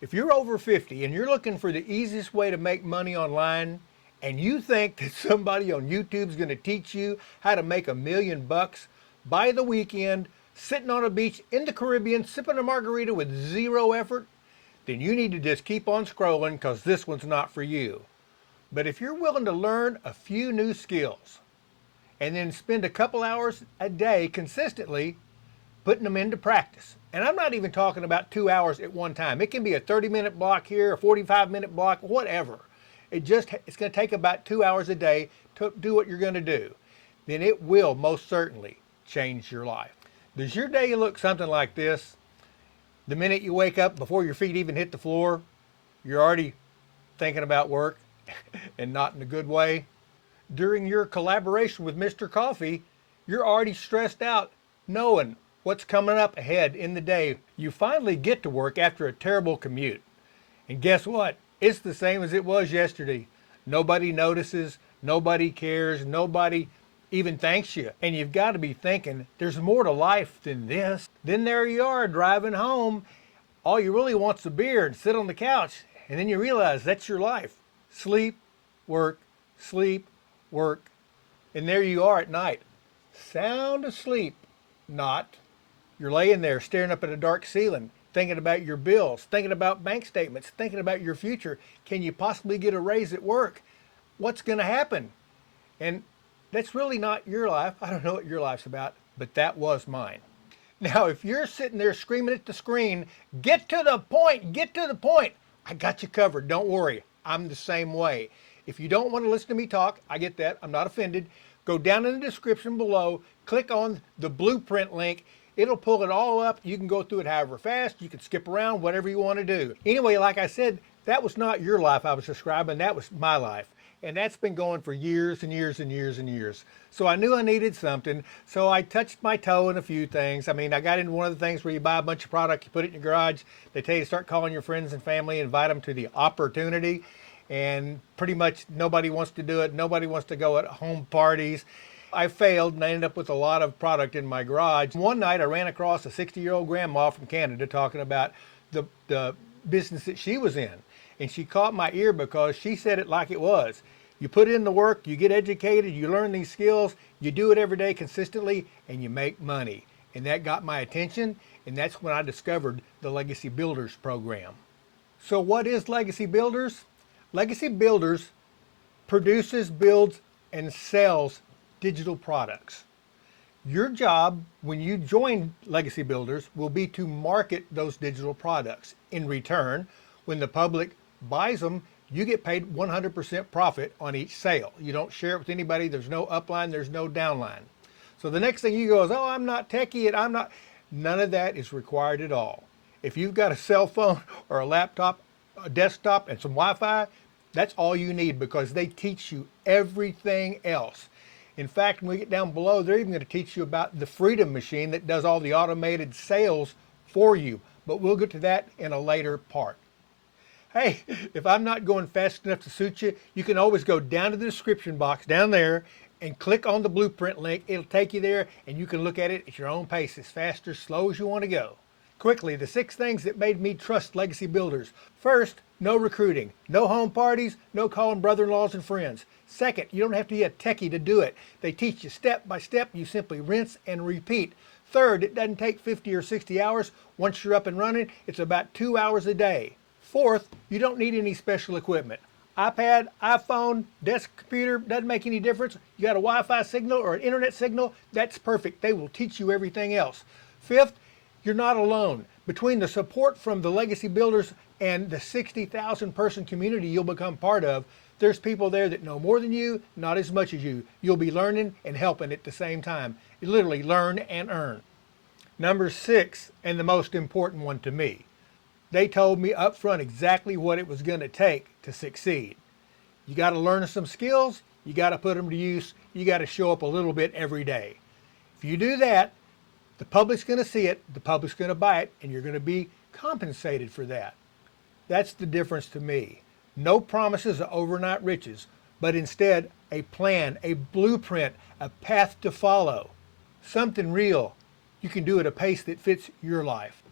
If you're over 50 and you're looking for the easiest way to make money online, and you think that somebody on YouTube is going to teach you how to make $1 million by the weekend, sitting on a beach in the Caribbean, sipping a margarita with zero effort, then you need to just keep on scrolling because this one's not for you. But if you're willing to learn a few new skills and then spend a couple hours a day consistently putting them into practice. And I'm not even talking about 2 hours at one time. It can be a 30-minute block here, a 45-minute block, whatever. It's going to take about 2 hours a day to do what you're going to do. Then it will most certainly change your life. Does your day look something like this? The minute you wake up, before your feet even hit the floor, you're already thinking about work and not in a good way. During your collaboration with Mr. Coffee, you're already stressed out knowing what's coming up ahead in the day. You finally get to work after a terrible commute. And guess what? It's the same as it was yesterday. Nobody notices, nobody cares, nobody even thanks you. And you've got to be thinking, there's more to life than this. Then there you are driving home. All you really want's a beer and sit on the couch. And then you realize that's your life. Sleep, work, sleep, work. And there you are at night. Sound asleep. Not. You're laying there staring up at a dark ceiling, thinking about your bills, thinking about bank statements, thinking about your future. Can you possibly get a raise at work? What's going to happen? And that's really not your life. I don't know what your life's about, but that was mine. Now, if you're sitting there screaming at the screen, get to the point, get to the point. I got you covered. Don't worry. I'm the same way. If you don't want to listen to me talk, I get that. I'm not offended. Go down in the description below, click on the blueprint link. It'll pull it all up. You can go through it however fast. You can skip around, whatever you want to do. Anyway, like I said, that was not your life I was describing. That was my life. And that's been going for years and years and years and years. So I knew I needed something. So I touched my toe in a few things. I mean, I got into one of the things where you buy a bunch of product, you put it in your garage. They tell you to start calling your friends and family, invite them to the opportunity. And pretty much nobody wants to do it. Nobody wants to go at home parties. I failed and I ended up with a lot of product in my garage. One night I ran across a 60-year-old grandma from Canada talking about the business that she was in. And she caught my ear because she said it like it was. You put in the work, you get educated, you learn these skills, you do it every day consistently, and you make money. And that got my attention, and that's when I discovered the Legacy Builders program. So what is Legacy Builders? Legacy Builders produces, builds, and sells digital products. Your job when you join Legacy Builders will be to market those digital products. In return, when the public buys them, you get paid 100% profit on each sale. You don't share it with anybody. There's no upline, there's no downline. So the next thing you go is, oh, I'm not techie, and I'm not. None of that is required at all. If you've got a cell phone or a laptop, a desktop, and some Wi-Fi, that's all you need because they teach you everything else. In fact, when we get down below, they're even going to teach you about the Freedom Machine that does all the automated sales for you. But we'll get to that in a later part. Hey, if I'm not going fast enough to suit you, you can always go down to the description box down there and click on the blueprint link. It'll take you there and you can look at it at your own pace, as fast or slow as you want to go. Quickly, the 6 things that made me trust Legacy Builders. First, no recruiting, no home parties, no calling brother-in-laws and friends. Second, you don't have to be a techie to do it. They teach you step by step. You simply rinse and repeat. Third, it doesn't take 50 or 60 hours. Once you're up and running, it's about 2 hours a day. Fourth, you don't need any special equipment. iPad, iPhone, desk computer, doesn't make any difference. You got a Wi-Fi signal or an internet signal, that's perfect. They will teach you everything else. Fifth, you're not alone. Between the support from the Legacy Builders and the 60,000 person community you'll become part of, there's people there that know more than you, not as much as you. You'll be learning and helping at the same time. You literally learn and earn. Number 6, and the most important one to me, they told me up front exactly what it was going to take to succeed. You got to learn some skills, you got to put them to use, you got to show up a little bit every day. If you do that, the public's going to see it, the public's going to buy it, and you're going to be compensated for that. That's the difference to me. No promises of overnight riches, but instead a plan, a blueprint, a path to follow. Something real. You can do at a pace that fits your life.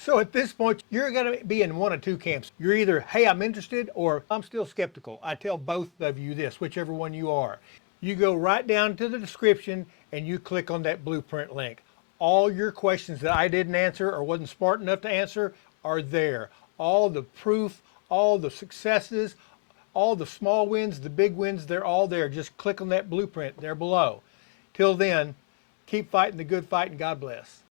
So at this point, you're going to be in one of two camps. You're either, hey, I'm interested, or I'm still skeptical. I tell both of you this, whichever one you are. You go right down to the description and you click on that blueprint link. All your questions that I didn't answer or wasn't smart enough to answer are there. All the proof, all the successes, all the small wins, the big wins, they're all there. Just click on that blueprint there below. Till then, keep fighting the good fight and God bless.